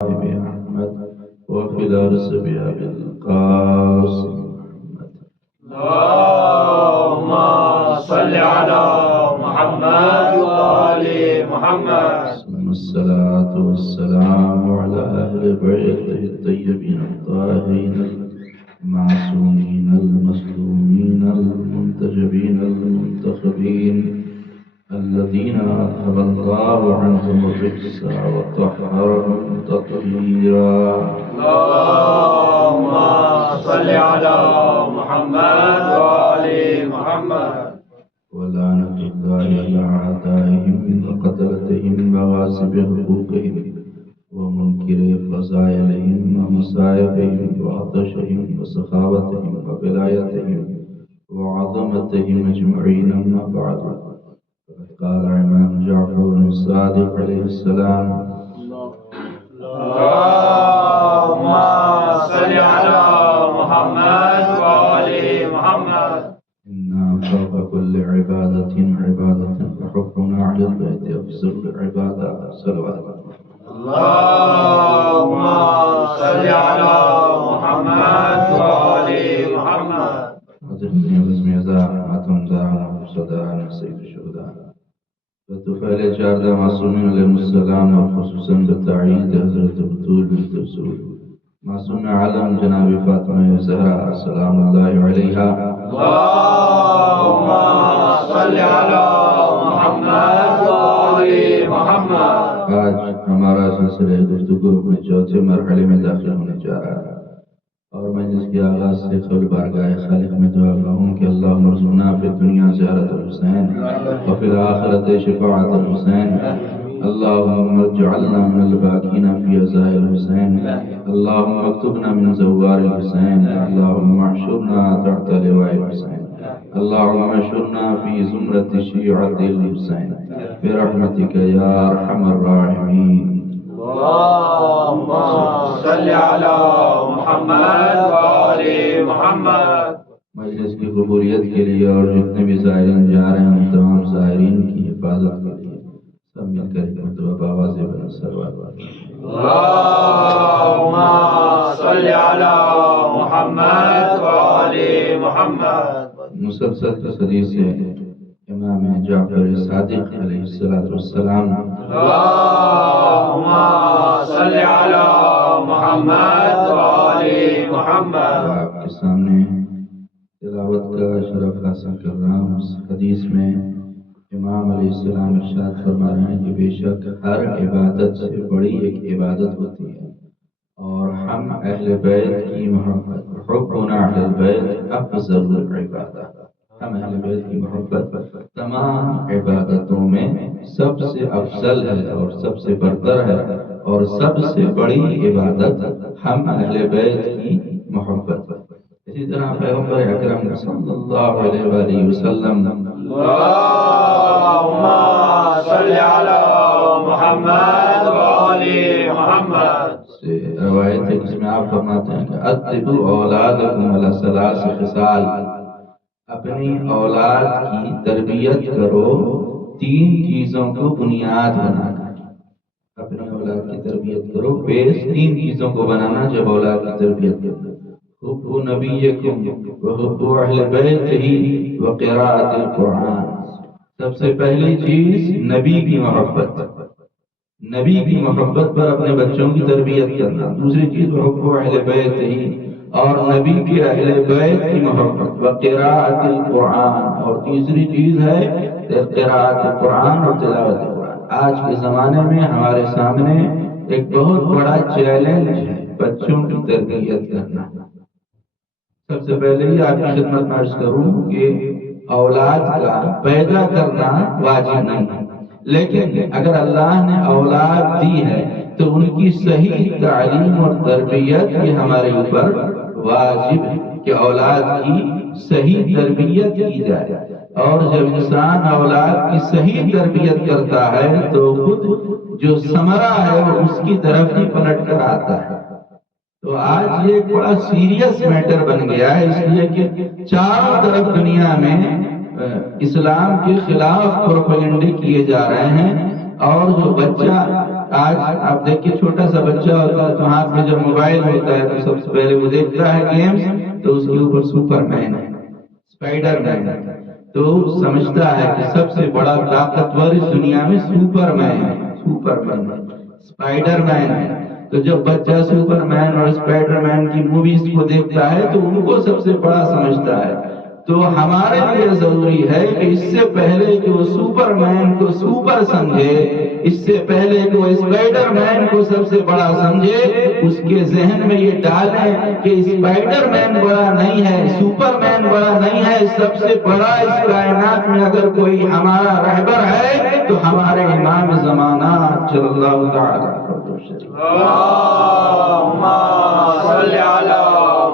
بأحمد وفي الأرض بأبي القاسم اللهم صل على محمد وآل محمد. ثم الصلاة والسلام على أهل بيته الطيبين الطاهرين المعصومين المسلومين المنتجبين المنتخبين الذين أذهب الله عنهم الرجس وطهرهم تطهيرا. اللهم صل على محمد وآل محمد. ولعنة الله على أعدائهم وقتلتهم وغاصب حقوقهم ومنكر فضائلهم ومصائبهم وعطشهم وسخاوتهم وبلايتهم وعظمتهم أجمعين. أما بعد، فقد قال الإمام جعفر الصادق عليه السلام: اللهم صل على محمد وآل محمد. إن فوق كل عبادة عبادة، فحكمنا على البيت أفضل العبادة صلوات. اللهم صل على محمد وآل محمد. حضرت عظم اعزاء ماتم داران صداران سید الشهداء وطفیل چاردہ معصومین علیہ السلام، وخصوصاً بتعیید حضرت بطول بنت رسول معصوم عالم جناب فاطمہ زہرا سلام اللہ علیہا. اللهم صل على محمد وآل محمد. آج ہمارا سلسلہ گفتگو میں چوتھے مرحلے میں داخل ہونے جا رہا ہے، اور میں جس کے آغاز سے قبل بارگاہ خالق میں دعا کروں کہ اللہم ارزقنا فی الدنیا زیارت الحسین وفی الآخرت شفاعت الحسین. اللہم اجعلنا من الباکین فی عزاء الحسین. اللہم اکتبنا من زوار الحسین. اللہم احشرنا تحت لواء الحسین. اللہم احشرنا فی زمرۃ شیعۃ الحسین برحمتک یا ارحم الراحمین. اللهم صل على محمد وآل محمد. مجلس کی قبولیت کے لیے اور جتنے بھی زائرین جا رہے ہیں ان تمام زائرین کی حفاظت کے لیے سب مل کر ایک مرتبہ آواز بلند صلوات. اللهم صل على محمد وآل محمد. مسلسل اس حدیث سے امام جعفر صادق علیہ السلام اللهم صل على محمد وآل محمد. آپ کے سامنے تلاوت کا شرف حاصل کر رہا ہوں. اس حدیث میں امام علیہ السلام ارشاد فرما رہے ہیں کہ بے شک ہر عبادت سے بڑی ایک عبادت ہوتی ہے، اور ہم اہل بیت کی محبت، حبنا اہل البیت افضل العبادہ، ہم اہل بیت کی محبت تمام عبادتوں میں سب سے افضل ہے اور سب سے برتر ہے، اور سب سے بڑی عبادت ہم اہل بیت کی محبت. اسی طرح پیغمبر اکرم صلی اللہ علیہ وآلہ وسلم اللهم صل على محمد وآل محمد سے روایت ہے جس میں آپ فرماتے ہیں کہ ادبوا اولادکم علی ثلاث خصال، اپنی اولاد کی تربیت کرو تین چیزوں کو بنیاد بنا کر. اپنی اولاد کی تربیت کرو بیس تین چیزوں کو بنانا جب اولاد کی تربیت کرو. حب نبیکم وحب اہل بیتہ وقراءۃ القرآن. سب سے پہلی چیز نبی کی محبت، نبی کی محبت پر اپنے بچوں کی تربیت کرنا. دوسری چیز حب اہل بیتہ، اور نبی کے اہل بیت کی محبت. وقراءۃ القرآن، اور تیسری چیز ہے قراءۃ القرآن اور تلاوت القرآن. آج کے زمانے میں ہمارے سامنے ایک بہت بڑا چیلنج ہے بچوں کی تربیت کرنا. سب سے پہلے ہی آپ کی خدمت میں عرض کروں کہ اولاد کا پیدا کرنا واجب نہیں ہے، لیکن اگر اللہ نے اولاد دی ہے تو ان کی صحیح تعلیم اور تربیت یہ ہمارے اوپر واجب ہے کہ اولاد کی صحیح تربیت کی جائے. اور جب انسان اولاد کی صحیح تربیت کرتا ہے تو خود جو ثمرہ ہے وہ اس کی طرف ہی پلٹ کر آتا ہے. تو آج یہ ایک بڑا سیریس میٹر بن گیا ہے، اس لیے کہ چاروں طرف دنیا میں اسلام کے خلاف پروپیگنڈے کیے جا رہے ہیں، اور جو بچہ آج آپ دیکھیے چھوٹا سا بچہ ہوتا ہے تو ہاتھ میں جب موبائل ہوتا ہے تو سب سے پہلے وہ دیکھتا ہے گیمز، تو اس کے اوپر سپر مین ہے، اسپائڈر مین ہے، تو سمجھتا ہے کہ سب سے بڑا طاقتور اس دنیا میں سپر مین ہے، سپر مین ہے، اسپائڈر مین ہے۔ تو جب بچہ سپر مین اور اسپائڈر مین کی موویز کو دیکھتا ہے تو ان کو سب سے بڑا سمجھتا ہے۔ تو ہمارے لیے ضروری ہے کہ اس سے پہلے کہ وہ سپر مین کو سپر سمجھے، اس سے پہلے کہ وہ اسپائڈر مین کو سب سے بڑا سمجھے، اس کے ذہن میں یہ ڈالیں کہ اسپائڈر مین بڑا نہیں ہے، سپر مین بڑا نہیں ہے، سب سے بڑا اس کائنات میں اگر کوئی ہمارا رہبر ہے تو ہمارے امام زمانہ صلی اللہ تعالی اللہم صلی علی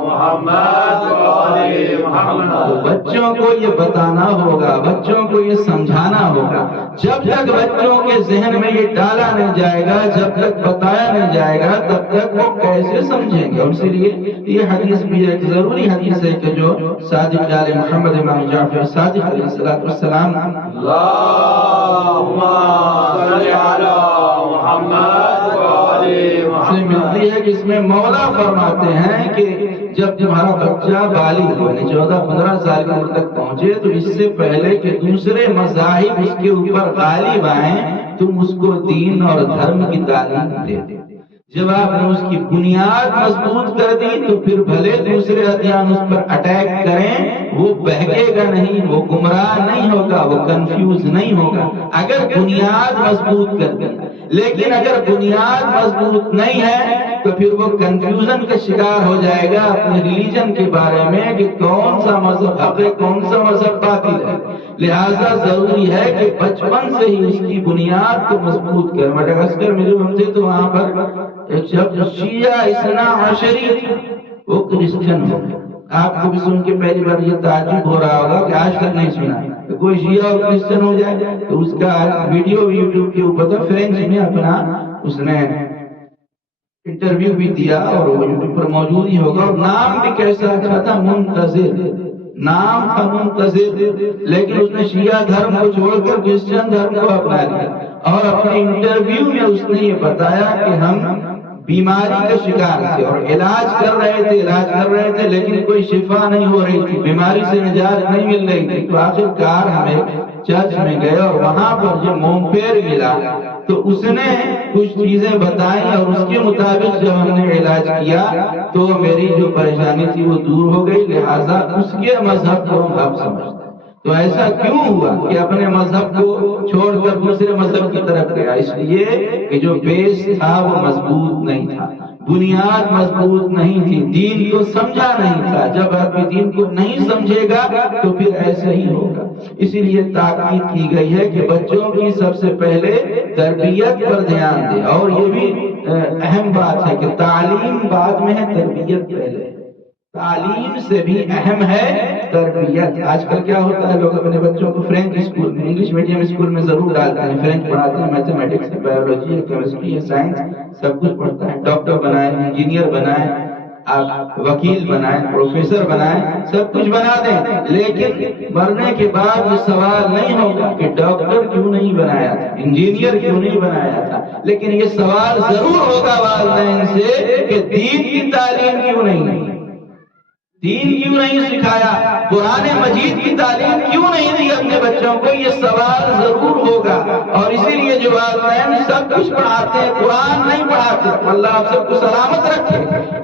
محمد وآل محمد۔ بچوں کو یہ بتانا ہوگا، بچوں کو یہ سمجھانا ہوگا۔ جب تک بچوں کے ذہن میں یہ ڈالا نہیں جائے گا، جب تک بتایا نہیں جائے گا، تب تک وہ کیسے سمجھیں گے؟ اور اسی لیے یہ حدیث بھی ایک ضروری حدیث ہے کہ جو صادق آل محمد امام جعفر صادق علیہ السلام اللہم صلی علی محمد وآل سے ملتی ہے کہ اس میں مولا فرماتے ہیں کہ جب تمہارا بچہ بالغ ہو، 14-15 سال کی عمر تک پہنچے، تو اس سے پہلے کہ دوسرے مذاہب اس کے اوپر غالب آئیں، تم اس کو دین اور دھرم کی تعلیم دے دو۔ جب آپ نے اس کی بنیاد مضبوط کر دی تو پھر بھلے دوسرے ادیان اس پر اٹیک کریں، وہ بہکے گا نہیں، وہ گمراہ نہیں ہوگا، وہ کنفیوز نہیں ہوگا اگر بنیاد مضبوط کر دی۔ لیکن اگر بنیاد مضبوط نہیں ہے تو پھر وہ کنفیوژن کا شکار ہو جائے گا اپنے ریلیجن کے بارے میں کہ کون سا مذہب حق ہے، کون سا مذہب باطل ہے۔ لہذا ضروری ہے کہ بچپن سے ہی اس کی بنیاد کو مضبوط کریں۔ مڈغاسکر میں جو ہم تھے تو وہاں پر ایک شخص شیعہ اثنا عشری تھا، وہ کرسچن ہو گیا۔ آپ کو بھی سن کے پہلی بار یہ تعجب ہو رہا ہوگا کہ آج تک نہیں سنا کہ کوئی شیعہ اور کرسچن ہو جائے۔ تو اس کا ویڈیو یوٹیوب کے اوپر تھا، فرینچ میں اپنا اس نے انٹرویو بھی دیا اور وہ یوٹیوب پر موجود ہی ہوگا۔ اور نام بھی کیسا اچھا تھا، منتظر نام تھا، منتظر۔ لیکن اس نے شیعہ دھرم کو چھوڑ کر کرسچن دھرم کو اپنا لیا اور اپنے انٹرویو میں اس نے یہ بتایا کہ ہم بیماری کا شکار تھے اور علاج کر رہے تھے لیکن کوئی شفا نہیں ہو رہی تھی، بیماری سے نجات نہیں مل رہی تھی۔ تو آخر کار ہمیں چرچ میں گئے اور وہاں پر جو مومپیر ملا تو اس نے کچھ چیزیں بتائیں اور اس کے مطابق جب ہم نے علاج کیا تو میری جو پریشانی تھی وہ دور ہو گئی۔ لہٰذا اس کے مذہب کو ہم اب سمجھتے ہیں۔ تو ایسا کیوں ہوا کہ اپنے مذہب کو چھوڑ کر دوسرے مذہب کی طرف گیا؟ اس لیے کہ جو بیس تھا وہ مضبوط نہیں تھا، بنیاد مضبوط نہیں تھی، دین کو سمجھا نہیں تھا۔ جب آدمی دین کو نہیں سمجھے گا تو پھر ایسا ہی ہوگا۔ اسی لیے تاکید کی گئی ہے کہ بچوں کی سب سے پہلے تربیت پر دھیان دے، اور یہ بھی اہم بات ہے کہ تعلیم بعد میں ہے، تربیت پہلے۔ تعلیم سے بھی اہم ہے تربیت۔ آج کل کیا ہوتا ہے، لوگ اپنے بچوں کو فرینچ اسکول میں، انگلش میڈیم اسکول میں ضرور ڈالتے ہیں، فرینچ پڑھاتے ہیں، میتھمیٹکس، بایولوجی، کیمسٹری، سائنس، سب کچھ پڑھتا ہے، ڈاکٹر بنائیں، انجینئر بنائیں، آپ وکیل بنائیں، پروفیسر بنائیں، سب کچھ بنا دیں، لیکن مرنے کے بعد یہ سوال نہیں ہوگا کہ ڈاکٹر کیوں نہیں بنایا تھا، انجینئر کیوں نہیں بنایا تھا، لیکن یہ سوال ضرور ہوگا والدین سے کہ دین کی تعلیم کیوں نہیں، دین کیوں نہیں سکھایا، قرآن مجید کی تعلیم کیوں نہیں دی اپنے بچوں کو، یہ سوال ضرور ہوگا۔ اور اسی لیے جو والدین سب کچھ پڑھاتے ہیں، قرآن نہیں پڑھاتے، اللہ آپ سب کو سلامت رکھے،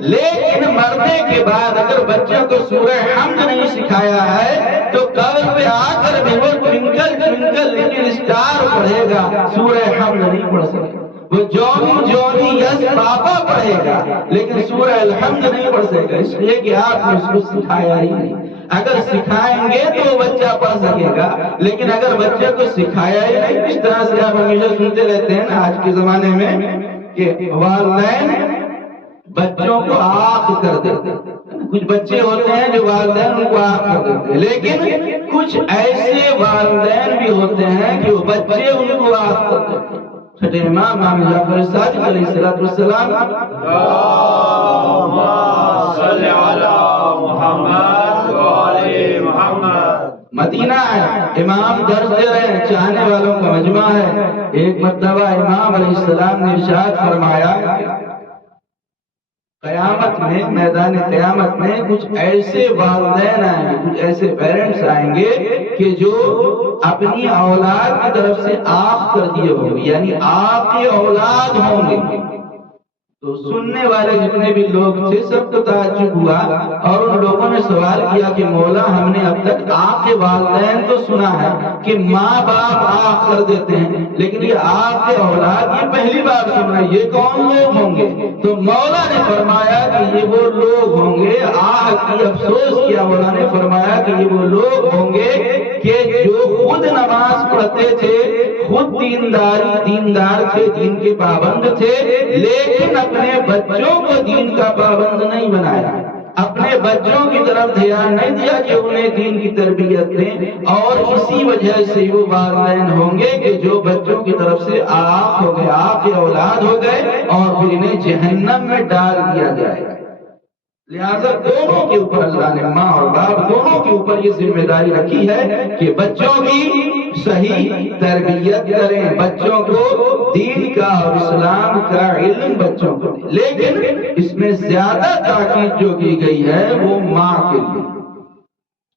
لیکن مرنے کے بعد اگر بچوں کو سورہ حمد نہیں سکھایا ہے تو قبر پہ آ کر بھی وہ ٹوئنکل ٹوئنکل لٹل اسٹار پڑھے گا، سورہ حمد نہیں پڑھ سکے۔ وہ جونی جونی یس پاپا پڑھے گا لیکن سورہ الحمد نہیں پڑھ سکے گا، اس لیے کہ آپ نے اس کو سکھایا ہی نہیں۔ اگر سکھائیں گے تو وہ بچہ پڑھ سکے گا، لیکن اگر بچے کو سکھایا ہی نہیں، اس طرح سے آپ ہمیشہ سنتے رہتے ہیں نا آج کے زمانے میں کہ والدین بچوں کو آق کر دیتے ہیں۔ کچھ بچے ہوتے ہیں جو والدین ان کو آق کر دیتے ہیں، لیکن کچھ ایسے والدین بھی ہوتے ہیں کہ وہ بچے ان کو آق کر دیتے ہیں۔ چھٹے امام جعفر صادق علیہ السلام اللہم صلی علی محمد وآل محمد۔ مدینہ ہے، امام درس دے رہے ہیں، چاہنے والوں کا مجمع ہے۔ ایک مرتبہ امام علیہ السلام نے ارشاد فرمایا قیامت میں، میدان قیامت میں کچھ ایسے والدین آئیں گے، کچھ ایسے پیرنٹس آئیں گے کہ جو اپنی اولاد کی طرف سے آف کر دیے ہوں گے، یعنی آپ کی اولاد ہوں گے۔ تو سننے والے جتنے بھی لوگ تھے سب کو تعجب ہوا، اور ان لوگوں نے سوال کیا کہ مولا ہم نے اب تک آپ کے والدین تو سنا ہے کہ ماں باپ آف کر دیتے ہیں، لیکن یہ آپ کے اولاد یہ پہلی بار سن رہے ہیں، یہ کون لوگ ہوں گے؟ تو مولا نے فرمایا کہ یہ وہ لوگ ہوں گے، آہ کی افسوس کیا مولا نے فرمایا کہ یہ وہ لوگ ہوں گے کہ جو خود نماز پڑھتے تھے، خود دیندار تھے، دین کے پابند تھے، لیکن اپنے بچوں کو دین کا پابند نہیں بنایا، اپنے بچوں کی طرف دھیان نہیں دیا کہ انہیں دین کی تربیت دیں، اور اسی وجہ سے وہ والدین ہوں گے کہ جو بچوں کی طرف سے آپ ہو گئے، آپ کے اولاد ہو گئے، اور پھر انہیں جہنم میں ڈال دیا جائے گا۔ لہذا دونوں کے اوپر اللہ نے، ماں اور باپ دونوں کے اوپر یہ ذمہ داری رکھی ہے کہ بچوں کی صحیح تربیت کریں، بچوں کو دین کا اور اسلام کا علم بچوں کو دیں۔ لیکن اس میں زیادہ تاکید جو کی گئی ہے وہ ماں کے لیے،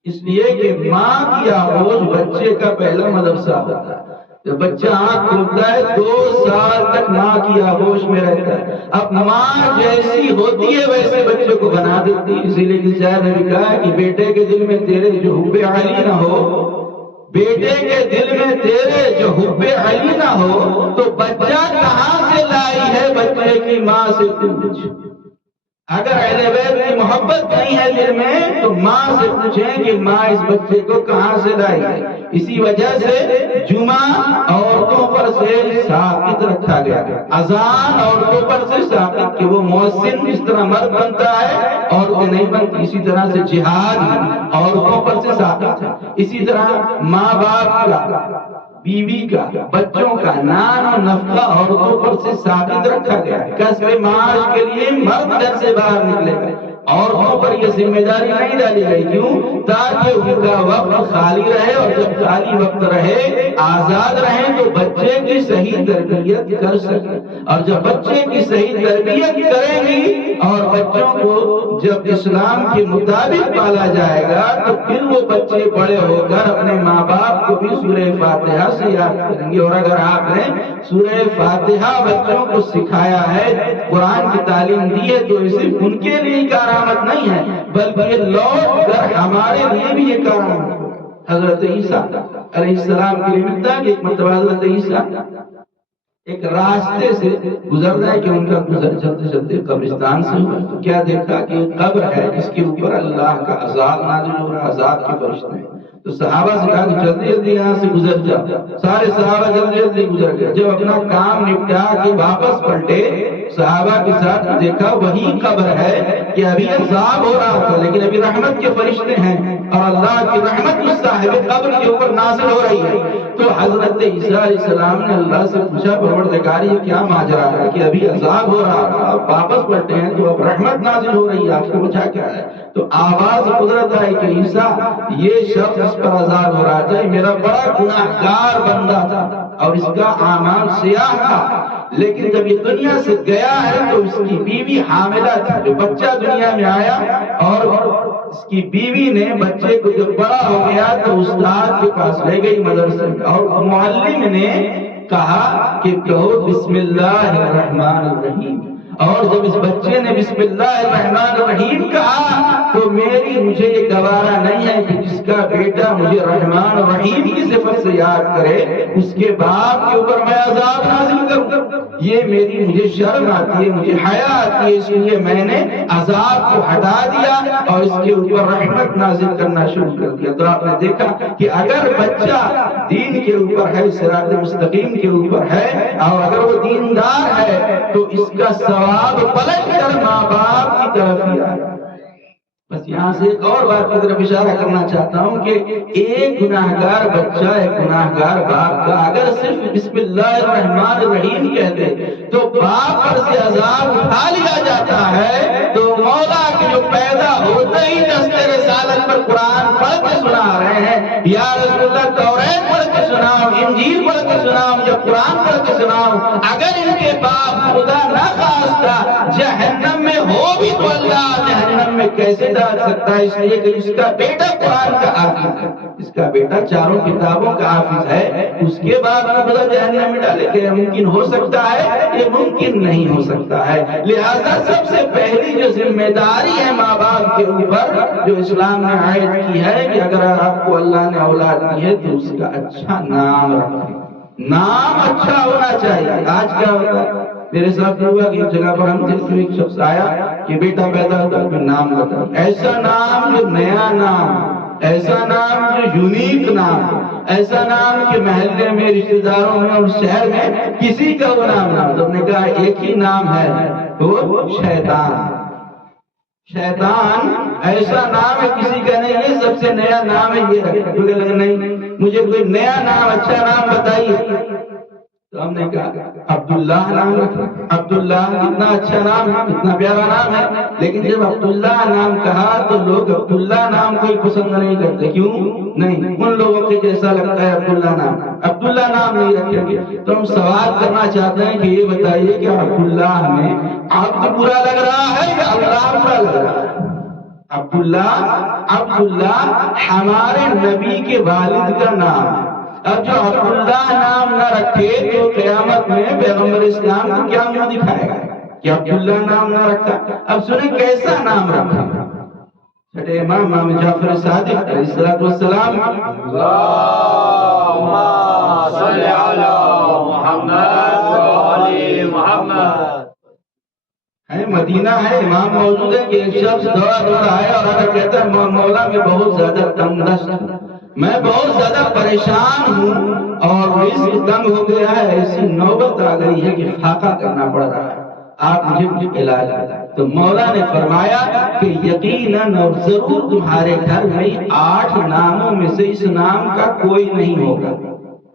اس لیے کہ ماں کی آغوش بچے کا پہلا مدرسہ ہوتا ہے۔ جب بچہ آنکھ کھولتا ہے 2 سال تک ماں کی آغوش میں رہتا ہے، اب ماں جیسی ہوتی ہے ویسے بچے کو بنا دیتی ہے۔ اسی لیے کہ شاید نے کہا کہ بیٹے کے دل میں تیرے جو حب علی نہ ہو، بیٹے کے دل میں تیرے جو حب علی نہ ہو تو بچہ کہاں سے لائی ہے بچے کی ماں سے پوچھ۔ اگر اہل بیت کی محبت نہیں ہے دل میں تو ماں سے پوچھیں کہ ماں اس بچے کو کہاں سے لائی ہے۔ اسی وجہ سے جمعہ عورتوں پر سے ثابت رکھا گیا، اذان عورتوں پر سے ثابت کہ وہ مؤذن جس طرح مرد بنتا ہے عورتیں نہیں بنتی، اسی طرح سے جہاد عورتوں پر سے ثابت ہے۔ اسی طرح ماں باپ کا، بیوی کا، بچوں کا نان و نفقہ عورتوں پر سے ثابت رکھا گیا ہے۔ کسب معاش کے لیے مرد گھر سے باہر نکلے گا، عورتوں پر یہ ذمہ داری نہیں ڈالی گئی، کیوں؟ تاکہ ان کا وقت خالی رہے، اور جب خالی وقت رہے، آزاد رہیں تو بچے کی صحیح تربیت کر سکے، اور جب بچے کی صحیح تربیت کریں گی اور بچوں کو جب اسلام کے مطابق پالا جائے گا تو پھر وہ بچے بڑے ہو کر اپنے ماں باپ کو بھی سورہ فاتحہ سے یاد کریں گے۔ اور اگر آپ نے سورہ فاتحہ بچوں کو سکھایا ہے، قرآن کی تعلیم دی ہے، تو یہ صرف ان کے لیے کارآمد نہیں ہے بلکہ یہ لوٹ کر ہمارے لیے بھی یہ کارآمد ہے۔ حضرت عیسیٰ علیہ السلام کے لیے ملتا ہے کہ ایک مرتبہ حضرت عیسیٰ ایک راستے سے گزر رہا ہے کہ ان کا گزر چلتے چلتے قبرستان سے ہوا، تو کیا دیکھا کہ قبر ہے جس کے اوپر اللہ کا عذاب نازل ہو رہا ہے، عذاب کے فرشتے ہیں۔ تو صحابہ سے کہا کہ جلدی جلدی یہاں سے گزر جاؤ۔ سارے صحابہ جلدی جلدی گزر گئے۔ جب اپنا کام نپٹا کے واپس پلٹے صحابہ کے ساتھ دیکھا وہی قبر ہے کہ ابھی عذاب ہو رہا تھا لیکن ابھی رحمت کے فرشتے ہیں اور اللہ کی رحمت اس صاحب قبر کے اوپر نازل ہو رہی ہے۔ تو حضرت عیسیٰ علیہ السلام نے اللہ سے پوچھا پروردگار یہ کیا ماجرا ہے کہ ابھی عذاب ہو رہا تھا، اب واپس پلٹے ہیں تو اب رحمت نازل ہو رہی ہے، آپ کو وجہ کیا ہے؟ تو آواز قدرت آئی کہ عیسیٰ یہ شخص اس پر عذاب ہو رہا تھا، میرا بڑا گناہگار بندہ تھا اور اس کا اعمال سیاہ تھا، لیکن جب یہ دنیا سے گیا ہے تو اس کی بیوی حاملہ تھی۔ جو بچہ دنیا میں آیا اور اس کی بیوی نے بچے کو جب بڑا ہو گیا تو استاد کے پاس لے گئی مدرسے میں، اور معلم نے کہا کہ کہو بسم اللہ الرحمن الرحیم، اور جب اس بچے نے بسم اللہ الرحمن الرحیم کہا تو مجھے یہ گوارا نہیں ہے کہ جس کا بیٹا مجھے رحمان الرحیم کی صفت سے یاد کرے اس کے باپ کے اوپر میں عذاب نازل کروں، یہ مجھے شرم آتی ہے، مجھے حیا آتی ہے، اس لیے میں نے عذاب کو ہٹا دیا اور اس کے اوپر رحمت نازل کرنا شروع کر دیا۔ تو آپ نے دیکھا کہ اگر بچہ دین کے اوپر ہے، صراط مستقیم کے اوپر ہے، اور اگر وہ دیندار ہے تو اس کا ثواب پلٹ کر ماں باپ کی طرف ہی آئے۔ بس یہاں سے ایک اور بات کی طرف اشارہ کرنا چاہتا ہوں کہ ایک گناہگار بچہ، ایک گناہگار باپ کا اگر صرف بسم اللہ الرحمن الرحیم کہہ دے تو باپ پر سے عذاب اٹھا لیا جاتا ہے، تو مولا کے جو پیدا ہوتے ہی دست رسالت پر قرآن پڑھ کے سنا رہے ہیں، یا رسول اللہ توریت پڑھ کے سناؤ، انجیل پڑھ کے سناؤ، یا قرآن پڑھ کے سناؤ، اگر ان کے باپ خدا نہ خواستہ جہنم میں ہو بھی تو اللہ جہنم میں کیسے ڈال سکتا ہے؟ اس لیے کہ اس کا بیٹا قرآن کا حافظ ہے، اس کا بیٹا چاروں کتابوں کا حافظ ہے، اس کے بعد خدا جہنم میں ڈالے کہ ممکن ہو سکتا ہے؟ یہ ممکن نہیں ہو سکتا ہے۔ لہذا سب سے پہلی جو ذمہ داری ہے ماں باپ کے اوپر جو اسلام نے عائد کی ہے کہ اگر آپ کو اللہ نے اولاد دی ہے تو اس کا اچھا نام رکھیں، نام اچھا ہونا چاہیے۔ آج کیا ہوتا ہے میرے ساتھ ہوا کہ ایک جگہ پر ہم تھے تو ایک شخص آیا کہ بیٹا پیدا ہوتا ہے نام بتا، ایسا نام جو نیا نام، ایسا نام جو یونیک نام، ایسا نام کہ محلے میں رشتہ داروں میں اور شہر میں کسی کا وہ نام نہ ہو۔ تو ہم نے کہا ایک ہی نام ہے وہ شیطان۔ شیطان ایسا نام ہے کسی کا نہیں ہے، سب سے نیا نام ہے یہ رکھا۔ تو لگا نہیں مجھے کوئی نیا نام اچھا نام بتائیے۔ تو ہم نے کہا عبداللہ نام رکھا۔ عبداللہ کتنا اچھا نام ہے، کتنا پیارا نام ہے، لیکن جب عبداللہ نام کہا تو لوگ عبداللہ نام کوئی پسند نہیں کرتے۔ کیوں نہیں؟ ان لوگوں کے جیسا لگتا ہے عبداللہ نام، عبداللہ نام نہیں رکھیں گے۔ تو ہم سوال کرنا چاہتے ہیں کہ یہ بتائیے کہ عبداللہ میں عبد برا لگ رہا ہے یا اللہ برا لگ رہا ہے؟ عبداللہ ہمارے نبی کے والد کا نام ہے۔ اب جو عبداللہ نام نہ رکھے تو قیامت میں پیغمبر اسلام کو کیا منہ دکھائے گا کہ عبداللہ نام نہ رکھا؟ اب سنیں کیسا نام رکھا؟ چھٹے امام جعفر صادق علیہ السلام، اللہم صلی علی محمد وعلی محمد۔ مدینہ ہے، امام موجود ہے کہ ایک شخص دوڑا آیا اور اگر کہتا ہے مولا میں بہت زیادہ تنگ دست ہوں، میں بہت زیادہ پریشان ہوں اور رزق تنگ ہو گیا ہے، ایسی نوبت آ گئی ہے کہ فاقہ کرنا پڑ رہا ہے، آپ مجھے کچھ علاج کریں۔ تو مولا نے فرمایا کہ یقیناً اور ضرور تمہارے گھر میں 8 ناموں میں سے اس نام کا کوئی نہیں ہوگا۔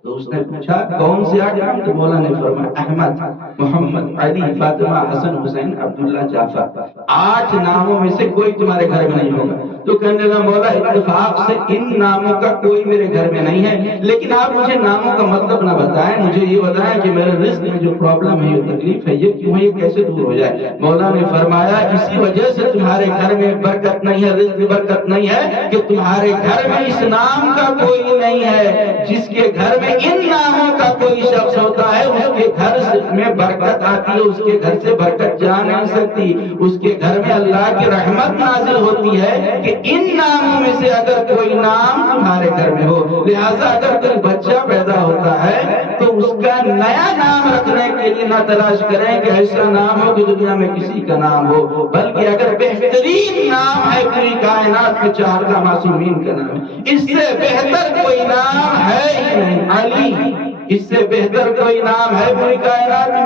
تو اس نے پوچھا کون سے 8 نام؟ تو مولا نے فرمایا احمد، محمد، علی، فاطمہ، حسن، حسین، عبداللہ، جعفر، 8 ناموں میں سے کوئی تمہارے گھر میں نہیں ہوگا۔ تو کہنے لگا مولا اتفاق سے ان ناموں کا کوئی میرے گھر میں نہیں ہے، لیکن آپ مجھے ناموں کا مطلب نہ بتائیں، مجھے یہ بتائیں کہ میرے رزق میں جو پرابلم ہے، یہ تکلیف ہے، یہ کیوں ہے، یہ کیسے دور ہو جائے۔ مولا نے فرمایا اسی وجہ سے تمہارے گھر میں برکت نہیں ہے، رزق میں برکت نہیں ہے کہ تمہارے گھر میں اس نام کا کوئی نہیں ہے۔ جس کے گھر میں ان ناموں کا کوئی شخص ہوتا ہے اس کے گھر میں برکت آتی ہے، اس کے گھر سے برکت جا نہیں سکتی، اس کے گھر میں اللہ کی رحمت نازل ہوتی ہے کہ ان ناموں میں سے اگر کوئی نام تمہارے گھر میں ہو۔ لہٰذا اگر کوئی بچہ پیدا ہوتا ہے تو اس کا نیا نام رکھنے کے لیے نہ تلاش کریں کہ ایسا نام ہو کہ دنیا میں کسی کا نام ہو، بلکہ اگر بہترین نام ہے پوری کائنات کے 4 معصومین کا نام ہے، اس سے بہتر کوئی نام ہے ہی نہیں، علی، اس سے بہتر کوئی نام ہے پوری کائنات میں،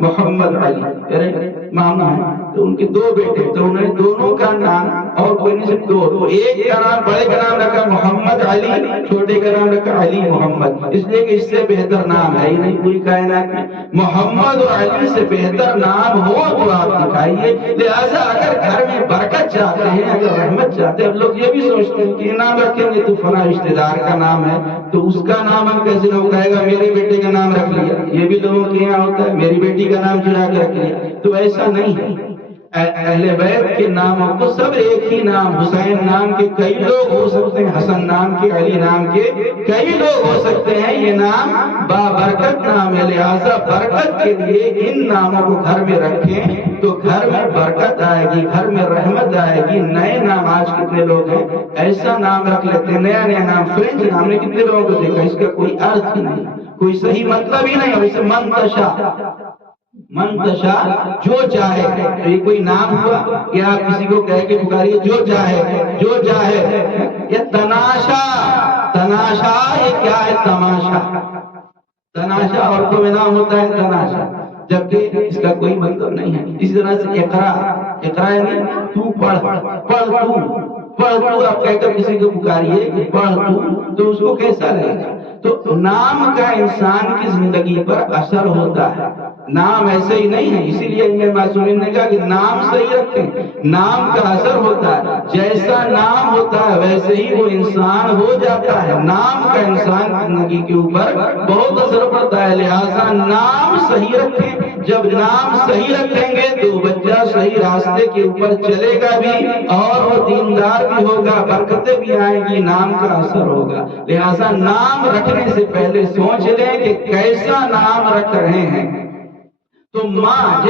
محمد علی۔ میرے ماموں ہیں تو ان کے 2 بیٹے، تو انہیں دونوں کا نام اور کوئی نہیں، صرف 2، تو ایک کا نام بڑے کا نام رکھا محمد علی، چھوٹے کا نام رکھا علی محمد، اس لیے کہ اس سے بہتر نام ہے ہی نہیں پوری کائنات میں۔ محمد اور علی سے بہتر نام ہو تو آپ دکھائیے۔ لہٰذا اگر گھر میں برکت چاہتے ہیں، اگر رحمت چاہتے ہیں، اب لوگ یہ بھی سوچتے ہیں کہ یہ نام رکھیں گے تو فلاں رشتے دار کا نام ہے تو اس کا نام ہم کیسے نہ کہے گا میرے بیٹے کا نام رکھ لیا، یہ بھی لوگوں کے یہاں ہوتا ہے، میری بیٹی کا نام چرا کے رکھ لیا، تو ایسا نہیں ہے۔ اہل بیت کے ناموں کو سب ایک ہی نام، حسین نام کے کئی لوگ ہو سکتے ہیں، حسن نام کے، علی نام کے کئی لوگ ہو سکتے ہیں، یہ نام بابرکت نام ہے۔ لہٰذا برکت کے لیے ان ناموں کو گھر میں رکھیں تو گھر میں برکت آئے گی، گھر میں رحمت آئے گی۔ نئے نام آج کتنے لوگ ہیں ایسا نام رکھ لیتے ہیں، نیا نیا نام، فرینچ نام نے کتنے لوگوں کو دیکھا، اس کا کوئی ارتھ ہی نہیں، کوئی صحیح مطلب ہی نہیں، ویسے منتشا جو چاہے، یہ کوئی نام ہوا کہ آپ کسی کو کہہ کے پکاریے جو چاہے، یہ تناشا، یہ کیا ہے؟ تماشا عورتوں میں نام ہوتا ہے تناشا، جبکہ اس کا کوئی مطلب نہیں ہے۔ اسی طرح سے اقرا یعنی تو پڑھ تو آپ کہہ کر کسی کو پکاریے کہ پڑھ تو اس کو کیسا لگے گا؟ تو نام کا انسان کی زندگی پر اثر ہوتا ہے، نام ایسے ہی نہیں ہے، اسی لیے امام معصومین نے کہا کہ نام صحیح رکھیں، نام کا اثر ہوتا ہے، جیسا نام ہوتا ہے ویسے ہی وہ انسان ہو جاتا ہے، نام کا انسان کی زندگی کے اوپر بہت اثر پڑتا ہے، لہٰذا نام صحیح رکھیں، جب نام صحیح رکھیں گے تو بچہ صحیح راستے کے اوپر چلے گا بھی اور وہ دیندار بھی ہوگا، برکتیں بھی آئیں گی، نام کا اثر ہوگا، لہٰذا نام رکھنے سے پہلے سوچ لیں کہ کیسا نام رکھ رہے ہیں۔ تو ماں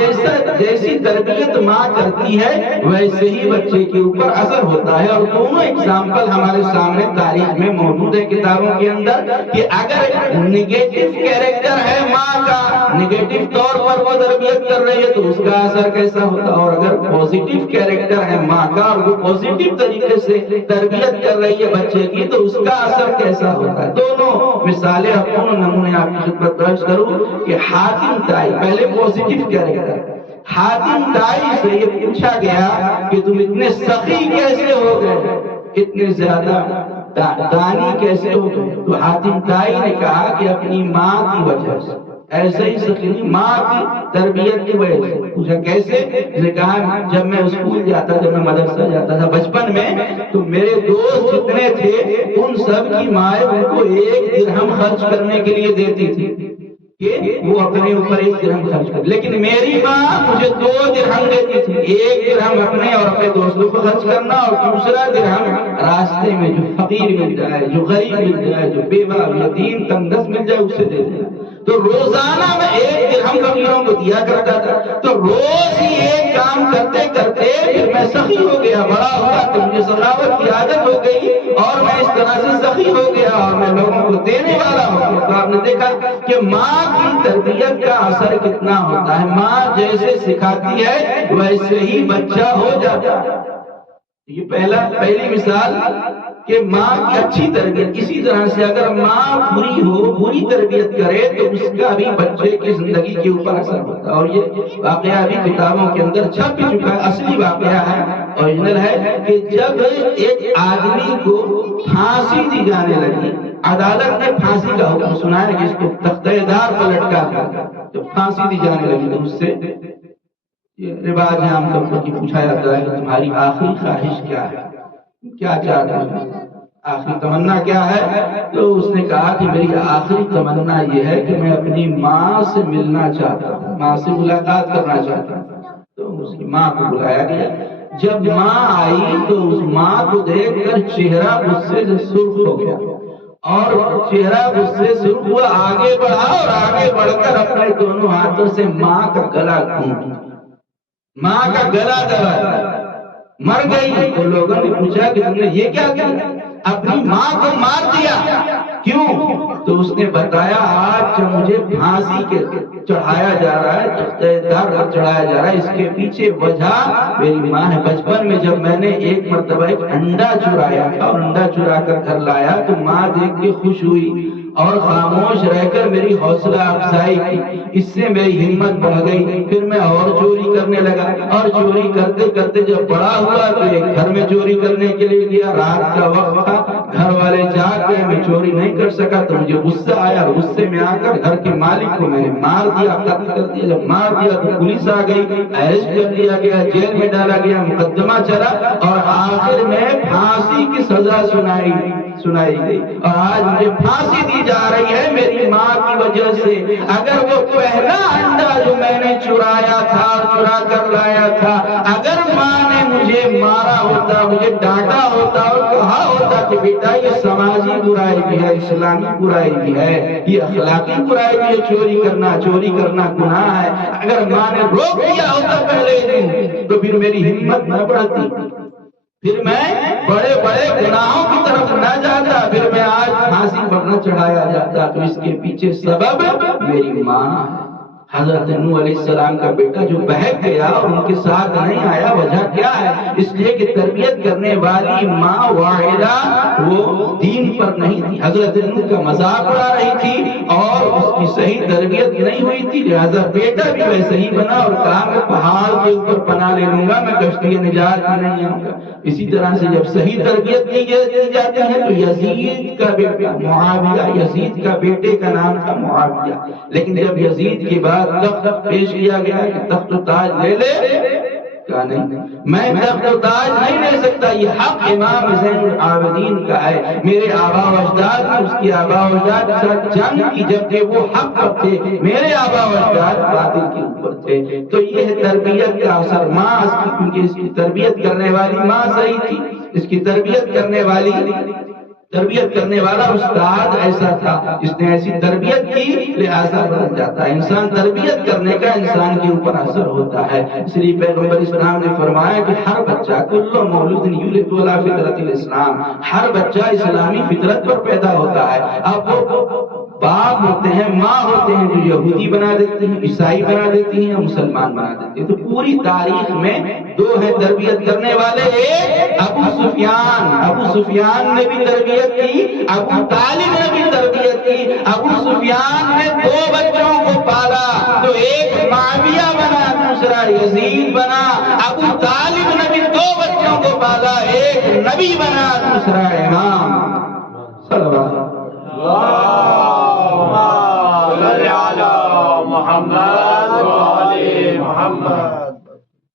جیسی تربیت ماں کرتی ہے ویسے ہی بچے کے اوپر اثر ہوتا ہے، اور دونوں اگزامپل ہمارے سامنے تاریخ میں موجود ہے کتابوں کے اندر کہ اگر نگیٹو کیریکٹر ہے ماں کا، نگیٹو طور پر وہ تربیت کر رہی ہے تو اس کا اثر کیسا ہوتا ہے، اور اگر پوزیٹو کیریکٹر ہے ماں کا اور وہ پوزیٹو طریقے سے تربیت کر رہی ہے بچے کی تو اس کا اثر کیسا ہوتا ہے۔ دونوں مثالیں، دونوں نمونے آپ کی خدمت پیش کروں کہ حاتم طائی، پہلے پوزیٹو کیریکٹر، حاتم طائی سے یہ پوچھا گیا کہ تم اتنے سخی کیسے ہو گئے، اتنے زیادہ دانی کیسے ہو گئے، تو حاتم طائی نے کہا کہ اپنی ماں کی وجہ سے، ایسے ہی سخی ماں کی تربیت کی وجہ سے۔ پوچھا کیسے؟ اس نے کہا جب میں اسکول جاتا، جب میں مدرسہ جاتا تھا بچپن میں، تو میرے دوست جتنے تھے ان سب کی مائیں ان کو 1 درہم خرچ کرنے کے لیے دیتی تھی کہ وہ اپنے اوپر 1 درہم خرچ کر، لیکن میری ماں مجھے 2 درہم دیتی تھی، 1 درہم اپنے اور اپنے دوستوں کو خرچ کرنا اور دوسرا درہم راستے میں جو فقیر مل جائے، جو غریب مل جائے، جو بیوہ یتیم تنگدست مل جائے اسے دے دینا۔ تو روزانہ میں 1 درہم فقیروں کو دیا کرتا تھا، تو روز ہی ایک کام کرتے کرتے پھر میں سخی ہو گیا، بڑا ہوا تو مجھے سخاوت کی عادت ہو گئی اور میں اس طرح سے سخی ہو گیا اور میں لوگوں کو دینے والا ہو گیا۔ تو آپ نے دیکھا کہ ماں کی تربیت کا اثر کتنا ہوتا ہے، ماں جیسے سکھاتی ہے ویسے ہی بچہ ہو جاتا ہے۔ یہ پہلی مثال کہ ماں کی اچھی تربیت، اسی طرح سے اگر ماں بری ہو، بری تربیت کرے تو اس کا بھی بچے کی زندگی کے اوپر اثر ہوتا ہے، اور یہ واقعہ بھی کتابوں کے اندر چھپ بھی چکا ہے، اصلی واقعہ ہے، اوریجنل ہے کہ جب ایک آدمی کو پھانسی دی جانے لگی، عدالت نے پھانسی کا حکم سنایا کہ اس کو تختہ دار پر لٹکا دیا، تو پھانسی دی جانے لگی تو اس سے رواج عام طور پر پوچھا جاتا ہے کہ تمہاری آخری خواہش کیا ہے، کیا چاہتے ہو، آخری تمنا کیا ہے؟ تو اس نے کہا کہ میری آخری تمنا یہ ہے کہ میں اپنی ماں سے ملنا چاہتا ہوں، ماں سے ملاقات کرنا چاہتا ہوں۔ تو اس کی ماں کو بلایا گیا، جب ماں آئی تو اس ماں کو دیکھ کر چہرہ غصے سے سرخ ہو گیا، اور چہرہ غصے سے سرخ ہوا، آگے بڑھا اور آگے بڑھ کر اپنے دونوں ہاتھوں سے ماں کا گلا گھونٹ، ماں کا گلا دبا، مر گئی۔ تو لوگوں نے پوچھا کہ تم نے یہ کیا کیا، اپنی ماں کو مار دیا، کیوں؟ تو اس نے بتایا آج جب مجھے پھانسی کے چڑھایا جا رہا ہے، تختہ دار پر چڑھایا جا رہا ہے، اس کے پیچھے وجہ میری ماں ہے۔ بچپن میں جب میں نے ایک مرتبہ ایک انڈا چرایا تھا اور انڈا چرا کر گھر لایا تو ماں دیکھ کے خوش ہوئی اور خاموش رہ کر میری حوصلہ افزائی کی، اس سے میری ہمت بڑھ گئی، پھر میں اور چوری کرنے لگا، اور چوری کرتے کرتے جب بڑا ہوا تو ایک گھر میں چوری کرنے کے لیے گیا، رات کا وقت تھا، گھر والے جاگ، میں چوری نہیں کر سکا تو مجھے غصہ آیا، غصے میں آ کر گھر کے مالک کو میں نے مار دیا، قتل کر دیا۔ جب مار دیا تو پولیس آ گئی، اریسٹ کر دیا گیا، جیل میں ڈالا گیا، مقدمہ چلا اور آخر میں پھانسی کی سزا سنائی گئی، اور آج مجھے پھانسی دی جا رہی ہے میری ماں کی وجہ سے۔ اگر وہ پہلا انڈا جو میں نے چرایا تھا، چرا کر لایا تھا، اگر ماں نے مجھے مارا ہوتا، مجھے ڈانٹا ہوتا اور کہا ہوتا کہ بیٹا یہ سماجی برائی بھی ہے، اسلامی برائی بھی ہے، یہ اخلاقی برائی بھی ہے، چوری کرنا گناہ ہے، اگر ماں نے روک دیا ہوتا پہلے دن تو پھر میری ہمت نہ بڑھتی، پھر میں بڑے بڑے گناہوں کی طرف نہ جاتا، پھر میں آج پھانسی پر نہ چڑھایا جاتا۔ تو اس کے پیچھے سبب میری ماں ہے۔ حضرت نوح علیہ السلام کا بیٹا جو بہک گیا اور ان کے ساتھ نہیں آیا، وجہ کیا ہے؟ اس لیے کہ تربیت کرنے والی ماں واحدہ وہ دین پر نہیں تھی، حضرت نوح کا مذاق اڑا رہی تھی اور اس کی صحیح تربیت نہیں ہوئی تھی، لہذا بیٹا بھی ویسے ہی بنا اور کہا میں پہاڑ کے اوپر پناہ لے لوں گا، میں کشتی نجات میں نہیں آؤں گا۔ اسی طرح سے جب صحیح تربیت کی جاتی ہے تو یزید کا بیٹا معاویہ، یزید کا بیٹے کا نام تھا معاویہ، لیکن جب یزید کے بعد تخت پیش کیا گیا کہ تخت و تاج لے لے، کہا نہیں، میں تخت و تاج نہیں لے سکتا، یہ حق امام زین العابدین کا ہے، میرے آبا و اجداد نے اس کی آبا و اجداد کے ساتھ جنگ کی جبکہ وہ حق پر تھے، میرے آبا و اجداد باطل کے اوپر تھے۔ تو یہ ہے تربیت کا اثر، ماں اس کی، کیونکہ اس کی تربیت کرنے والی ماں صحیح تھی، اس کی تربیت کرنے والا استاد ایسا تھا، اس نے ایسی تربیت کی لہذا بن جاتا ہے۔ انسان تربیت کرنے کا انسان کے اوپر اثر ہوتا ہے، اس لیے پیغمبر اسلام نے فرمایا کہ ہر بچہ کل مولود یولد علی فطرت الاسلام، ہر بچہ اسلامی فطرت پر پیدا ہوتا ہے۔ اب وہ باپ ہوتے ہیں، ماں ہوتے ہیں جو یہودی بنا دیتی ہیں، عیسائی بنا دیتی ہیں، مسلمان بنا دیتی ہیں۔ تو پوری تاریخ میں دو ہیں تربیت کرنے والے، ایک ابو سفیان نے بھی تربیت کی، ابو طالب نے بھی تربیت کی۔ ابو سفیان نے دو بچوں کو پالا، تو ایک معاویہ بنا، دوسرا یزید بنا۔ ابو طالب نے بھی دو بچوں کو پالا، ایک نبی بنا، دوسرا امام۔ صلوات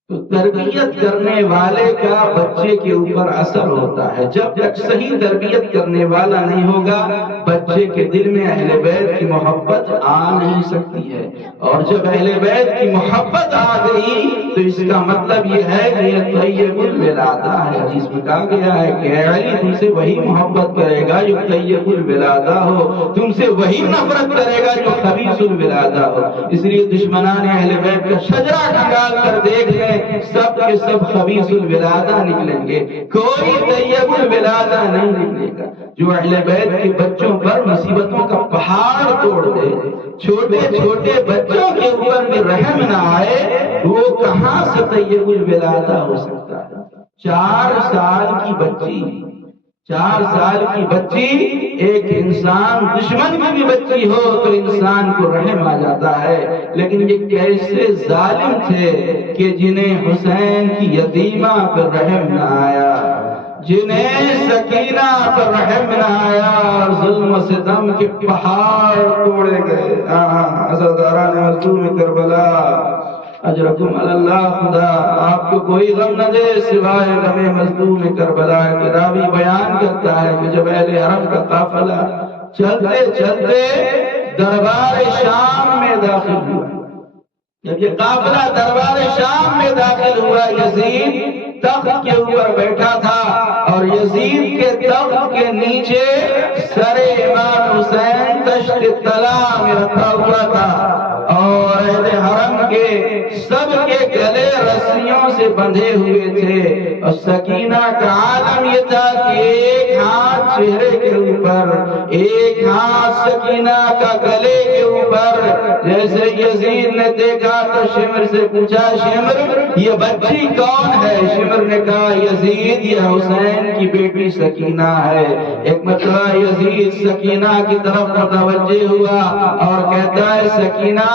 تو تربیت کرنے والے کا بچے کے اوپر اثر ہوتا ہے۔ جب تک صحیح تربیت کرنے والا نہیں ہوگا بچے کے دل میں اہل بیت کی محبت آ نہیں سکتی ہے، اور جب اہل بیت کی محبت آ گئی تو اس کا مطلب یہ ہے کہ یہ طیب الولادہ ہے۔ حدیث میں کہا گیا ہے کہ اے علی تم سے وہی محبت کرے گا جو طیب الولادہ ہو، تم سے وہی نفرت کرے گا جو خبیث الولادہ ہو۔ اس لیے دشمنان اہل بیت کا شجرہ ڈھنگال کر دیکھ لیں، سب کے سب خبیث الولادہ نکلیں گے، کوئی طیب الولادہ نہیں نکلے گا۔ جو اہل بیت کے بچوں پر مصیبتوں کا پہاڑ توڑ دے، چھوٹے چھوٹے بچوں کے اوپر بھی رحم نہ آئے، وہ کہاں سے طیب الولادہ ہو سکتا ہے؟ 4 سال کی بچی ایک انسان دشمن کی بھی بچی ہو تو انسان کو رحم آ جاتا ہے، لیکن یہ کیسے ظالم تھے کہ جنہیں حسین کی یتیمہ پر رحم نہ آیا، جنہیں سکینہ پر رحم نہ آیا، اور ظلم و ستم کے پہاڑ توڑے گئے۔ عزاداران مظلوم کربلا اجرکم اللہ، خدا آپ کو کوئی غم نہ دے سوائے غم مظلوم کربلا کے۔ راوی بیان کرتا ہے کہ جب اہل حرم کا قافلہ چلتے چلتے دربار شام میں داخل ہوا، جب یہ قافلہ دربار شام میں داخل ہوا، یزید تخت کے اوپر بیٹھا تھا، اور یزید کے تخت کے نیچے سر امام حسین تشت طلا میں رکھا ہوا تھا، اور اہل حرم کے سب کے گلے رسیوں سے بندھے ہوئے تھے، اور سکینہ کا عالم یہ تھا کہ ایک ہاتھ چہرے کے اوپر، ایک ہاتھ سکینہ کا گلے کے اوپر۔ جیسے یزید نے دیکھا تو شمر سے پوچھا، شمر یہ بچی کون ہے؟ شمر نے کہا یزید یہ حسین کی بیٹی سکینہ ہے۔ ایک مرتبہ یزید سکینہ کی طرف متوجہ ہوا اور کہتا ہے سکینہ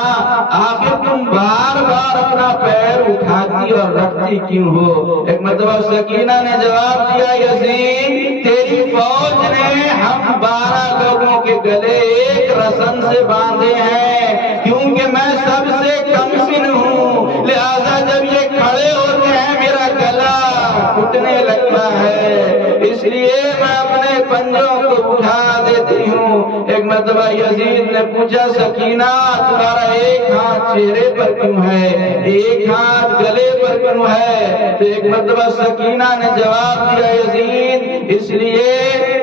آخر تم بار بار اپنا پیر اٹھاتی اور رکھتی کیوں ہو؟ ایک مرتبہ سکینہ نے جواب دیا یزید تیری فوج نے ہم 12 لوگوں کے گلے ایک رسن سے باندھے ہیں، کیونکہ میں سب سے کم سن ہوں، لہذا جب یہ کھڑے ہوتے ہیں میرا گلا گھٹنے لگتا ہے، اس لیے میں اپنے پنجوں کو اٹھا دیتی ہوں۔ ایک مرتبہ یزید نے پوچھا سکینہ تمہارا ایک ہاتھ چہرے پر کیوں ہے، ایک ہاتھ گلے پر کیوں ہے؟ تو ایک مرتبہ سکینہ نے جواب دیا یزید اس لیے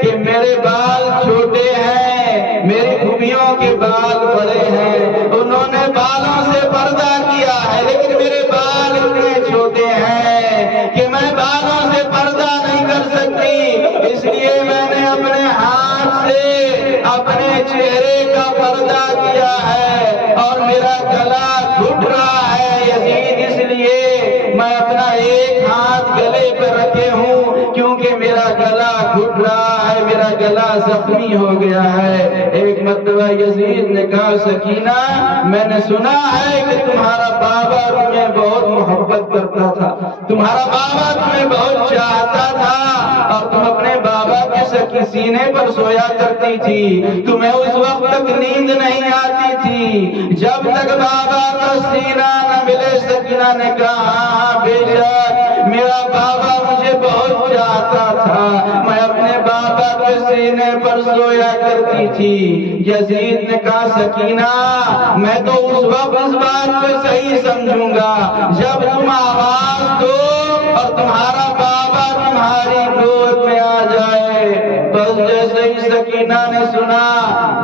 کہ میرے بال چھوٹے ہیں، میری پھوپھیوں کے بال بڑے ہیں، انہوں نے بالوں سے پردہ کیا ہے، لیکن میرے بال اتنے چھوٹے ہیں کہ میں بالوں سے پردہ نہیں کر سکتی، اس لیے میں نے اپنے ہاتھ سے اپنے چہرے کا پردہ کیا ہے، اور میرا گلا گھٹ رہا ہے یزید، اس لیے میں اپنا ایک ہاتھ گلے پہ رکھے ہوں، کیونکہ میرا گلا گھٹ رہا ہے، میرا گلا زخمی ہو گیا ہے۔ ایک مرتبہ یزید نے کہا سکینہ میں نے سنا ہے کہ تمہارا بابا تمہیں بہت محبت کرتا تھا، تمہارا بابا تمہیں بہت چاہتا تھا اور تم اپنے بابا کے سینے پر سویا کرتی تھی، تمہیں اس وقت تک نیند نہیں آتی تھی جب تک بابا کا سینہ نہ ملے۔ سکینہ نے کہا ہاں بے شک میرا بابا مجھے بہت چاہتا تھا، میں اپنے بابا کے سینے پر سویا کرتی تھی۔ یزید نے کہا سکینہ میں تو اس وقت اس بات کو صحیح سمجھوں گا جب تم آواز دو اور تمہارا بابا تمہاری گود میں آ جائے۔ بس جیسے ہی سکینہ نے سنا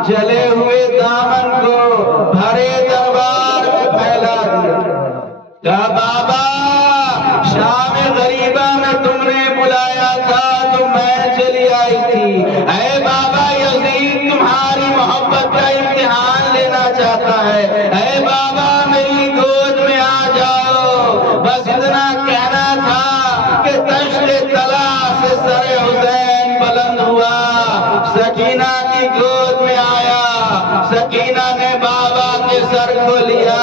جلے ہوئے دامن کو بھرے دربار میں پھیلا دیا۔ کہا بابا شام غریبہ میں تم نے بلایا تھا تو میں چلی آئی تھی، اے بابا یزید تمہاری محبت کا امتحان لینا چاہتا ہے، اے بابا میری گود میں آ جاؤ۔ بس اتنا کہنا تھا کہ تشت طلا سے سر حسین بلند ہوا، سکینہ کی گود میں آیا، سکینہ نے بابا کے سر کو لیا،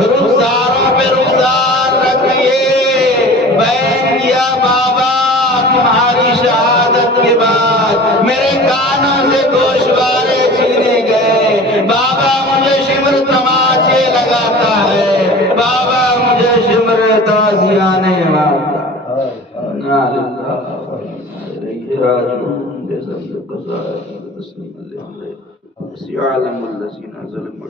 رخساروں پہ رخسار رکھ لیے، بیان کیا بابا تمہاری شہادت کے بعد میرے کانوں سے گوشوارے چھینے گئے، بابا مجھے شمر تماچے لگاتا ہے، بابا مجھے شمر تازیانے مارتا ہے۔ انا للہ و انا الیہ راجعون بذل قضاء تسلیم الامر سیعلم الذین ظلموا